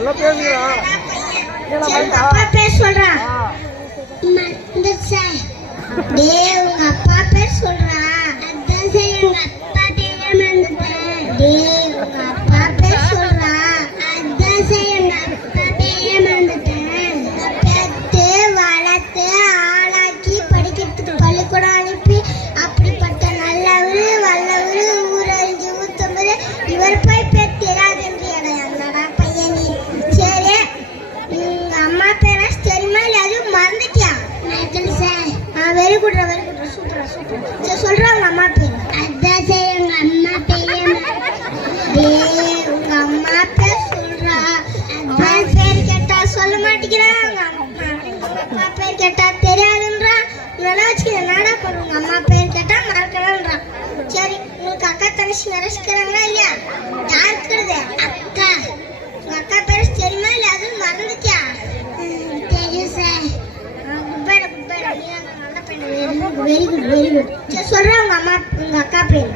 நல்லா பேசுறா. அப்பா பேர் சொல்றா. டேய் உங்க அப்பா பேர் சொல்றா. அதான் சரி உங்க அப்பா பேரே மறந்துட்டேன். டேய் உங்க அப்பா பேர் சொல்றா. அதான் சரி உங்க அப்பா பேரே மறந்துட்டேன். பெத்து வளர்த்து ஆளாக்கி படிக்கிறதுக்கு பள்ளிக்கூடம் அனுப்பி அப்படிப்பட்ட நல்லவரு வல்லவரு ஊரறிஞ்சு ஊத்தம்பது இவர் போய் பேர் தெரியாதுன்றியடா என்னடா பையன் நீ. சரி உங்க அம்மா பேரா தெரியுமா இல்ல அதுவும் மறந்துட்டியா? வெரி குட் சூப்பரா சரி சொல்றா உங்க அம்மா பேர். அதான் சரி உங்க அம்மா பேரே உங்க அம்மா பேர் சொல்றா. அதான் பேர் கேட்டா சொல்ல மாட்டேங்கிறா. உங்க அப்பா பேர் கேட்டா தெரியாதுன்றா. இதெல்லாம் வச்சுக்கிறேன் நாடா போடுற. உங்க அம்மா பேர் கேட்டா மறக்கணும்ன்றா. சரி உங்களுக்கு அக்கா தங்கச்சி நினைச்சுக்கிறாங்களா இல்லையா? யார் இருக்கிறது? அக்கா. உங்க அக்கா பேர் தெரியுமா இல்ல அதுவும் மறந்துட்டியா? தெரியும் சார். வெரி குட் சரி சொல்றேன் உங்க அக்கா பேர்.